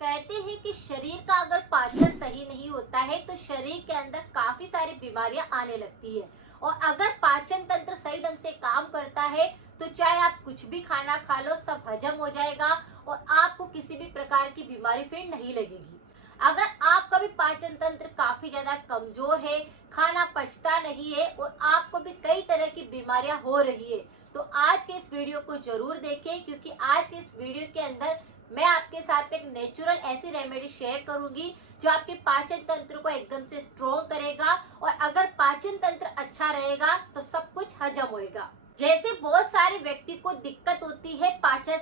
कहते हैं कि शरीर का अगर पाचन सही नहीं होता है तो शरीर के अंदर काफी सारी बीमारियां आने लगती है। और अगर पाचन तंत्र सही ढंग से काम करता है तो चाहे आप कुछ भी खाना खा लो, सब हजम हो जाएगा और आपको किसी भी प्रकार की बीमारी फिर नहीं लगेगी। अगर आपका भी पाचन तंत्र काफी ज्यादा कमजोर है, खाना पचता नहीं है और आपको भी कई तरह की बीमारियां हो रही है, तो आज के इस वीडियो को जरूर देखें, क्योंकि आज के इस वीडियो के अंदर मैं आपके साथ एक नेचुरल ऐसी रेमेडी शेयर करूंगी जो आपके पाचन तंत्र को एकदम से स्ट्रॉन्ग करेगा। और अगर पाचन तंत्र अच्छा रहेगा तो सब कुछ हजम होएगा। जैसे बहुत सारे व्यक्ति को दिक्कत होती है पाचन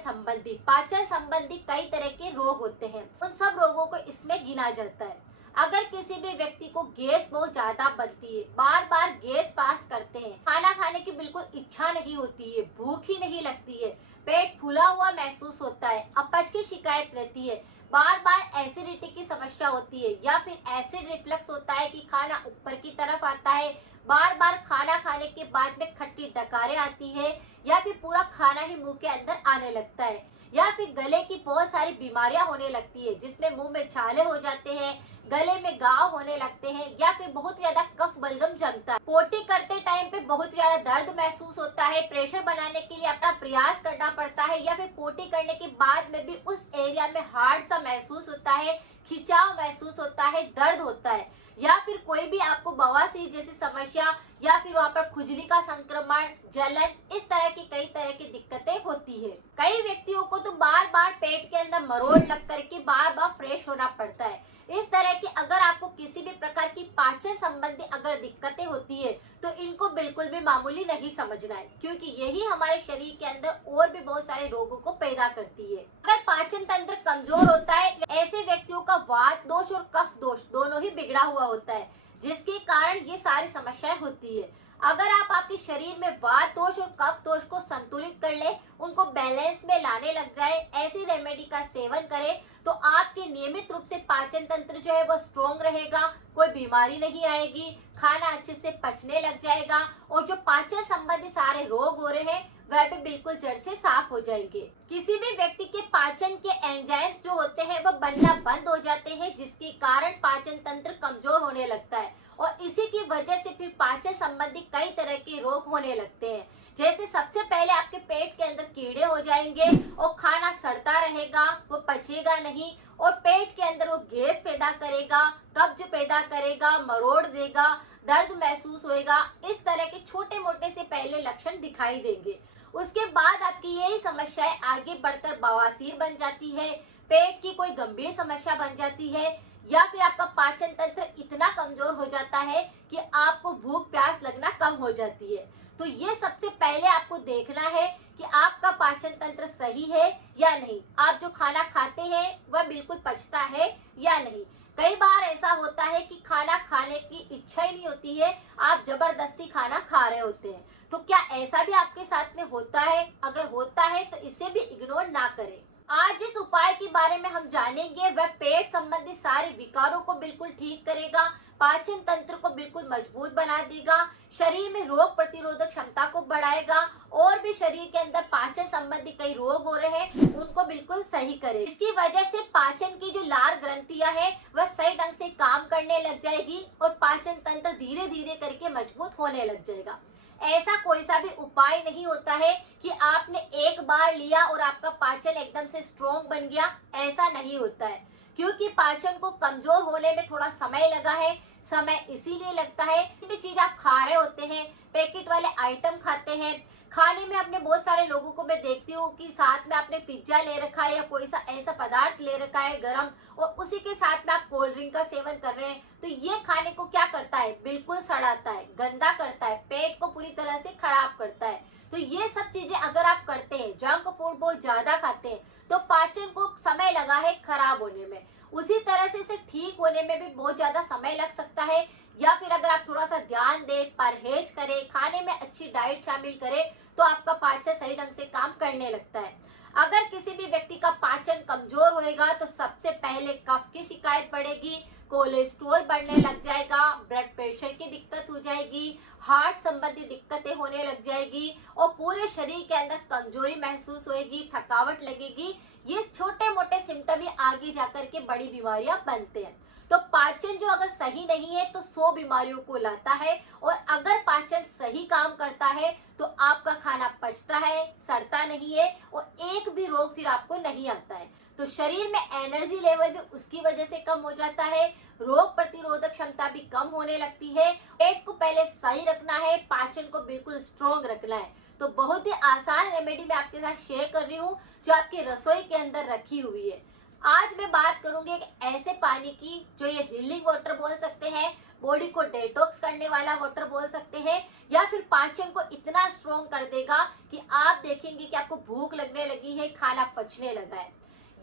संबंधी कई तरह के रोग होते हैं, उन सब रोगों को इसमें गिना जाता है। अगर किसी भी व्यक्ति को गैस बहुत ज्यादा बनती है, बार बार गैस पास करते हैं, खाना खाने की बिल्कुल इच्छा नहीं होती है, भूख ही नहीं लगती है, पेट फूला हुआ महसूस होता है, अपच की शिकायत रहती है, बार बार एसिडिटी की समस्या होती है या फिर एसिड रिफ्लक्स होता है कि खाना ऊपर की तरफ आता है, बार बार खाना खाने के बाद में खट्टी डकारें आती है या फिर पूरा खाना ही मुंह के अंदर आने लगता है, या फिर गले की बहुत सारी बीमारियां होने लगती है जिसमें मुंह में छाले हो जाते हैं, गले में घाव होने लगते हैं या फिर बहुत ज्यादा कफ बलगम जमता है, पोटी करते टाइम पे बहुत ज्यादा दर्द महसूस होता है, प्रेशर बनाने के लिए अपना प्रयास करना पड़ता है या फिर पोटी करने के बाद में भी उस एरिया में हार्ड सा महसूस होता है, खिंचाव महसूस होता है, दर्द होता है, या फिर कोई भी आपको बवासीर जैसी समस्या या फिर वहाँ पर खुजली का संक्रमण, जलन, इस तरह की कई तरह की दिक्कतें होती है। कई व्यक्तियों को तो बार बार पेट के अंदर मरोड़ लग करके बार बार फ्रेश होना पड़ता है। इस तरह की अगर आपको किसी भी प्रकार की पाचन संबंधी अगर दिक्कतें होती है तो इनको बिल्कुल भी मामूली नहीं समझना है, क्योंकि यही हमारे शरीर के अंदर और भी बहुत सारे रोगों को पैदा करती है। अगर पाचन तंत्र कमजोर होता है, ऐसे व्यक्तियों का वात दोष और कफ दोष दोनों ही बिगड़ा हुआ होता है, जिसके कारण ये सारी समस्याएं होती है। अगर आप आपके शरीर में वात दोष और कफ दोष को संतुलित कर ले, उनको बैलेंस में लाने लग जाए, ऐसी रेमेडी का सेवन करें तो आपके नियमित रूप से पाचन तंत्र जो है वो स्ट्रॉन्ग रहेगा, कोई बीमारी नहीं आएगी, खाना अच्छे से पचने लग जाएगा और जो पाचन संबंधी सारे रोग हो रहे हैं वह भी बिल्कुल जड़ से साफ हो जाएंगे। किसी भी व्यक्ति के पाचन के एंजाइम्स जो होते हैं वो बनना बंद हो जाते हैं, जिसके कारण पाचन तंत्र कमजोर होने लगता है और इसी की वजह से फिर पाचन संबंधी कई तरह के रोग होने लगते हैं। जैसे सबसे पहले आपके पेट के अंदर कीड़े हो जाएंगे और खाना सड़ता रहेगा, वो पचेगा नहीं और पेट के अंदर वो गैस पैदा करेगा, कब्ज पैदा करेगा, मरोड़ देगा, दर्द महसूस होएगा। इस तरह के छोटे मोटे से पहले लक्षण दिखाई देंगे। उसके बाद आपकी यही समस्याएं आगे बढ़कर बवासीर बन जाती है, पेट की कोई गंभीर समस्या बन जाती है या फिर आपका पाचन तंत्र इतना कमजोर हो जाता है कि आपको भूख प्यास लगना कम हो जाती है। तो ये सबसे पहले आपको देखना है कि आपका पाचन तंत्र सही है या नहीं, आप जो खाना खाते हैं वह बिल्कुल पचता है या नहीं। कई बार ऐसा होता है कि खाना खाने की इच्छा ही नहीं होती है, आप जबरदस्ती खाना खा रहे होते हैं। तो क्या ऐसा भी आपके साथ में होता है? अगर होता है तो इसे भी इग्नोर ना करें। आज जिस उपाय के बारे में हम जानेंगे वह पेट संबंधी सारे विकारों को बिल्कुल ठीक करेगा, पाचन तंत्र को बिल्कुल मजबूत बना देगा, शरीर में रोग प्रतिरोधक क्षमता को बढ़ाएगा और भी शरीर के अंदर पाचन संबंधी कई रोग हो रहे हैं उनको बिल्कुल सही करे। इसकी वजह से पाचन की जो लार ग्रंथियां है वह सही ढंग से काम करने लग जाएगी और पाचन तंत्र धीरे धीरे करके मजबूत होने लग जाएगा। ऐसा कोई सा भी उपाय नहीं होता है कि आपने एक बार लिया और आपका पाचन एकदम से स्ट्रॉन्ग बन गया, ऐसा नहीं होता है, क्योंकि पाचन को कमजोर होने में थोड़ा समय लगा है। समय इसीलिए लगता है कि चीज आप खा रहे होते हैं, पैकेट वाले आइटम खाते हैं, खाने में अपने बहुत सारे लोगों को मैं देखती हूँ कि साथ में आपने पिज्जा ले रखा है या कोई सा ऐसा पदार्थ ले रखा है गरम और उसी के साथ में आप कोल्ड ड्रिंक का सेवन कर रहे हैं, तो ये खाने को क्या करता है, बिल्कुल सड़ाता है, गंदा करता है, पेट को पूरी तरह से खराब करता है। तो ये सब चीजें अगर आप करते हैं, जंक फूड बहुत ज्यादा खाते हैं, तो पाचन को समय लगा है खराब होने में, उसी तरह से इसे ठीक होने में भी बहुत ज्यादा समय लग सकता है। या फिर अगर आप थोड़ा सा ध्यान दें, परहेज करें, खाने में अच्छी डाइट शामिल करें तो आपका पाचन सही ढंग से काम करने लगता है। अगर किसी भी व्यक्ति का पाचन कमजोर होएगा तो सबसे पहले कफ की शिकायत बढ़ेगी, कोलेस्ट्रॉल बढ़ने लग जाएगा, ब्लड प्रेशर की दिक्कत हो जाएगी, हार्ट संबंधी दिक्कतें होने लग जाएगी और पूरे शरीर के अंदर कमजोरी महसूस होएगी, थकावट लगेगी। ये छोटे मोटे सिम्टम ही आगे जाकर के बड़ी बीमारियां बनते हैं। तो पाचन जो अगर सही नहीं है तो 100 बीमारियों को लाता है, और अगर पाचन सही काम करता है तो आपका खाना पचता है, सड़ता नहीं है और एक भी रोग फिर आपको नहीं आता है। तो शरीर में एनर्जी लेवल भी उसकी वजह से कम हो जाता है, रोग प्रतिरोधक क्षमता भी कम होने लगती है। पेट को पहले सही रखना है, पाचन को बिल्कुल स्ट्रॉन्ग रखना है। तो बहुत ही आसान रेमेडी मैं आपके साथ शेयर कर रही हूँ जो आपकी रसोई के अंदर रखी हुई है। आज मैं बात करूंगी एक ऐसे पानी की जो ये हीलिंग वाटर बोल सकते हैं, बॉडी को डिटॉक्स करने वाला वाटर बोल सकते हैं, या फिर पाचन को इतना स्ट्रॉन्ग कर देगा कि आप देखेंगे कि आपको भूख लगने लगी है, खाना पचने लगा है।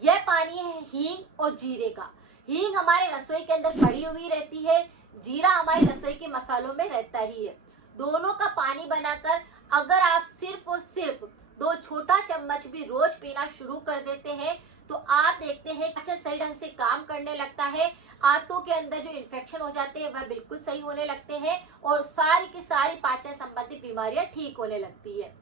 यह पानी है हींग और जीरे का। हींग हमारे रसोई के अंदर पड़ी हुई रहती है, जीरा हमारी रसोई के मसालों में रहता ही है। दोनों का पानी बनाकर अगर आप सिर्फ और सिर्फ 2 छोटा चम्मच भी रोज पीना शुरू कर देते हैं तो आप देखते हैं पाचन सही ढंग से काम करने लगता है। आंतों के अंदर जो इन्फेक्शन हो जाते हैं वह बिल्कुल सही होने लगते हैं और सारी की सारी पाचन संबंधी बीमारियां ठीक होने लगती है।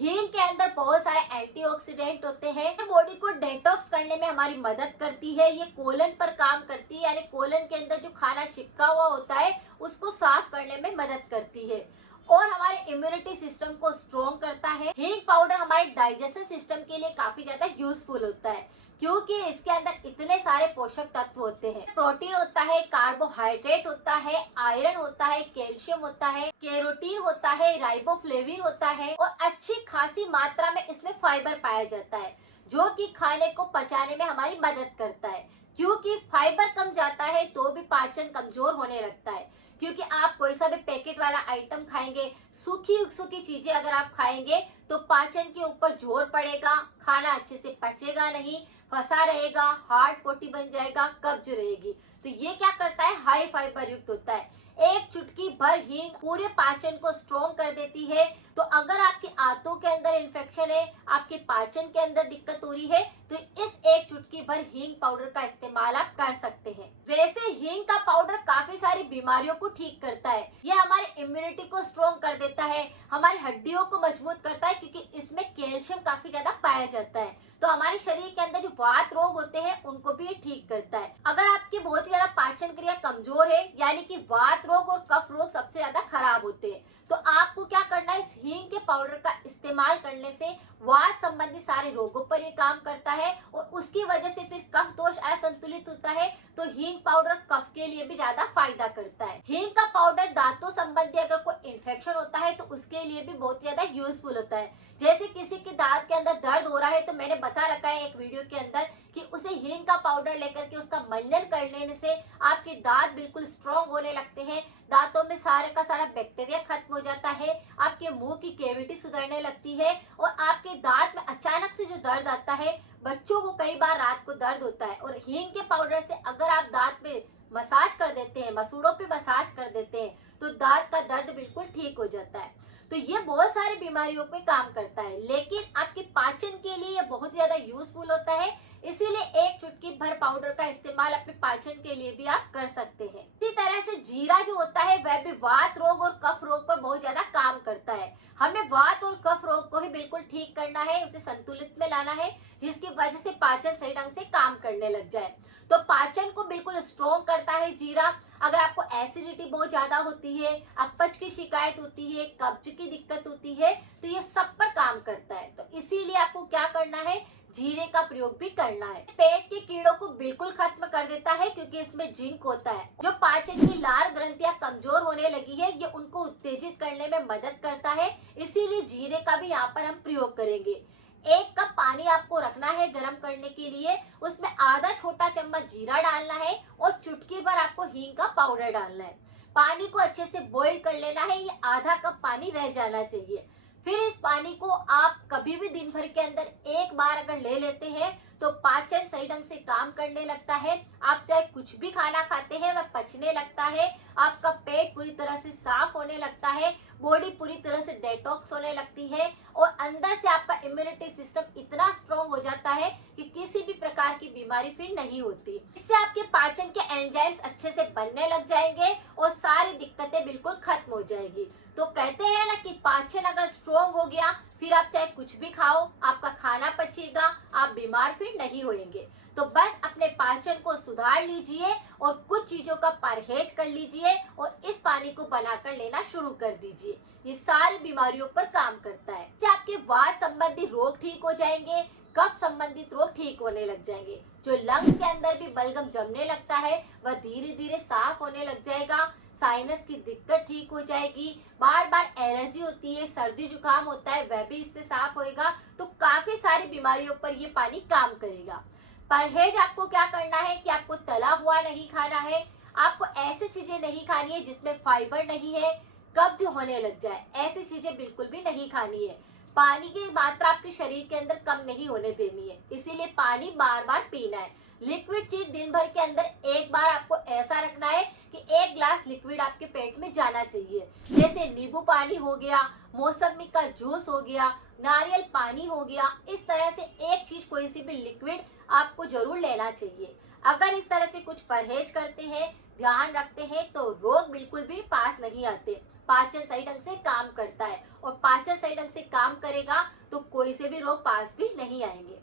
हींग के अंदर बहुत सारे एंटीऑक्सीडेंट होते हैं, बॉडी को डिटॉक्स करने में हमारी मदद करती है। ये कोलन पर काम करती है, यानी कोलन के अंदर जो खाना चिपका हुआ होता है उसको साफ करने में मदद करती है और हमारे इम्यूनिटी सिस्टम को स्ट्रॉन्ग करता है। हींग पाउडर हमारे डाइजेशन सिस्टम के लिए काफी ज्यादा यूजफुल होता है क्योंकि इसके अंदर इतने सारे पोषक तत्व होते हैं। प्रोटीन होता है, कार्बोहाइड्रेट होता है, आयरन होता है, कैल्शियम होता है, कैरोटीन होता है, राइबोफ्लेविन होता है और अच्छी खासी मात्रा में इसमें फाइबर पाया जाता है जो कि खाने को पचाने में हमारी मदद करता है। क्योंकि फाइबर कम जाता है तो भी पाचन कमजोर होने लगता है, क्योंकि आप कोई सा भी पैकेट वाला आइटम खाएंगे, सूखी सूखी चीजें अगर आप खाएंगे तो पाचन के ऊपर जोर पड़ेगा, खाना अच्छे से पचेगा नहीं, फंसा रहेगा, हार्ड पोटी बन जाएगा, कब्ज रहेगी। तो ये क्या करता है, हाई फाइबर युक्त होता है। एक चुटकी भर हींग पूरे पाचन को स्ट्रॉन्ग कर देती है। तो अगर आपकी आंतों के अंदर इन्फेक्शन है, आपके पाचन के अंदर दिक्कत हो रही है तो इस एक चुटकी भर हींग पाउडर का इस्तेमाल आप कर सकते हैं। वैसे हींग का पाउडर काफी सारी बीमारियों को ठीक करता है। यह हमारे इम्यूनिटी को स्ट्रॉन्ग कर देता है, हमारी हड्डियों को मजबूत करता है क्योंकि इसमें कैल्शियम काफी ज्यादा पाया जाता है। तो हमारे शरीर के अंदर जो वात रोग होते हैं उनको भी ये ठीक करता है। अगर आपकी बहुत ही ज्यादा पाचन क्रिया कमजोर है, यानी कि वात रोग और कफ रोग सबसे ज्यादा खराब होते हैं, तो आपको क्या करना है, इस हींग के पाउडर का इस्तेमाल करने से वात संबंधी सारे रोगों पर ये काम करता है और उसकी वजह से फिर कफ दोष असंतुलित होता है तो हींग पाउडर कफ के लिए भी ज्यादा फायदा करता है। हींग का पाउडर दांतों संबंधी अगर कोई इन्फेक्शन होता है तो उसके लिए भी बहुत ज्यादा यूजफुल होता है। जैसे किसी के दांत के अंदर दर्द हो रहा है तो मैंने बता रखा है एक वीडियो के अंदर कि उसे हींग का पाउडर लेकर के उसका मंजन कर लेने से आपके दांत बिल्कुल स्ट्रॉन्ग होने लगते हैं, दांतों में सारे का सारा बैक्टीरिया खत्म हो जाता है, आपके मुंह की कैविटी सुधरने लगती है और आपके दांत में अचानक से जो दर्द आता है, बच्चों को कई बार रात को दर्द होता है और हींग के पाउडर से अगर आप दांत पे मसाज कर देते हैं, मसूड़ों पे मसाज कर देते हैं तो दांत का दर्द बिल्कुल ठीक हो जाता है। तो ये बहुत सारी बीमारियों पे काम करता है, लेकिन आपके पाचन के लिए ये बहुत ज्यादा यूजफुल होता है, इसीलिए एक चुटकी भर पाउडर का इस्तेमाल अपने पाचन के लिए भी आप कर सकते हैं। इसी तरह से जीरा जो होता है वह भी वात रोग और कफ रोग पर बहुत ज्यादा काम करता है। हमें वात और कफ रोग को ही बिल्कुल ठीक करना है, उसे संतुलित में लाना है जिसकी वजह से पाचन सही ढंग से काम करने लग जाए। तो पाचन को बिल्कुल स्ट्रॉन्ग करता है जीरा। अगर आपको एसिडिटी बहुत ज्यादा होती है, अपच की शिकायत होती है, कब्ज की दिक्कत होती है तो ये सब पर काम करता है। तो इसीलिए आपको क्या करना है, जीरे का प्रयोग भी करना है। पेट के कीड़ों को बिल्कुल खत्म कर देता है क्योंकि इसमें जिंक होता है। जो पाचन की लार ग्रंथियां कमजोर होने लगी है ये उनको उत्तेजित करने में मदद करता है, इसीलिए जीरे का भी यहाँ पर हम प्रयोग करेंगे। 1 कप पानी आपको रखना है गर्म करने के लिए, उसमें आधा छोटा चम्मच जीरा डालना है और चुटकी भर आपको हींग का पाउडर डालना है। पानी को अच्छे से बॉईल कर लेना है, ये आधा कप पानी रह जाना चाहिए। फिर इस पानी को आप कभी भी दिन भर के अंदर एक बार अगर ले लेते हैं तो पाचन सही ढंग से काम करने लगता है। आप चाहे कुछ भी खाना खाते हैं वह पचने लगता है, आपका पेट पूरी तरह से साफ होने लगता है, बॉडी पूरी तरह से डेटॉक्स होने लगती है और अंदर से आपका इम्यूनिटी सिस्टम इतना स्ट्रॉन्ग हो जाता है कि किसी भी प्रकार की बीमारी फिर नहीं होती। इससे आपके पाचन के एंजाइम्स अच्छे से बनने लग जाएंगे और सारी दिक्कतें बिल्कुल खत्म हो जाएगी। तो कहते हैं ना कि पाचन अगर स्ट्रॉन्ग हो गया फिर आप चाहे कुछ भी खाओ, आपका खाना पचेगा, आप बीमार फिर नहीं होंगे। तो बस अपने पाचन को सुधार लीजिए और कुछ चीजों का परहेज कर लीजिए और इस पानी को बनाकर लेना शुरू कर दीजिए। ये सारी बीमारियों पर काम करता है। इससे आपके वात संबंधी रोग ठीक हो जाएंगे, कफ संबंधित रोग ठीक होने लग जाएंगे। जो लंग्स के अंदर भी बलगम जमने लगता है वह धीरे धीरे साफ होने लग जाएगा। साइनस की दिक्कत ठीक हो जाएगी। बार बार एलर्जी होती है, सर्दी जुकाम होता है, वह भी इससे साफ होएगा। तो काफी सारी बीमारियों पर ये पानी काम करेगा। परहेज आपको क्या करना है कि आपको तला हुआ नहीं खाना है, आपको ऐसी चीजें नहीं खानी है जिसमें फाइबर नहीं है, कब्ज होने लग जाए, ऐसी चीजें बिल्कुल भी नहीं खानी है। पानी की मात्रा आपके शरीर के अंदर कम नहीं होने देनी है, इसीलिए पानी बार बार पीना है। लिक्विड चीज दिन भर के अंदर एक बार आपको ऐसा रखना है कि 1 ग्लास लिक्विड आपके पेट में जाना चाहिए। जैसे नींबू पानी हो गया, मौसमी का जूस हो गया, नारियल पानी हो गया। इस तरह से एक चीज, कोई सी भी लिक्विड आपको जरूर लेना चाहिए। अगर इस तरह से कुछ परहेज करते हैं, ध्यान रखते हैं, तो रोग बिल्कुल भी पास नहीं आते। पाचन सही ढंग से काम करता है और पाचन सही ढंग से काम करेगा तो कोई से भी रोग पास भी नहीं आएंगे।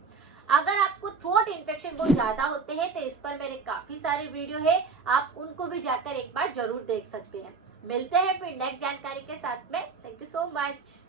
अगर आपको थ्रोट इन्फेक्शन बहुत ज्यादा होते हैं तो इस पर मेरे काफी सारे वीडियो है, आप उनको भी जाकर एक बार जरूर देख सकते हैं। मिलते हैं फिर नेक्स्ट जानकारी के साथ में। Thank you so much.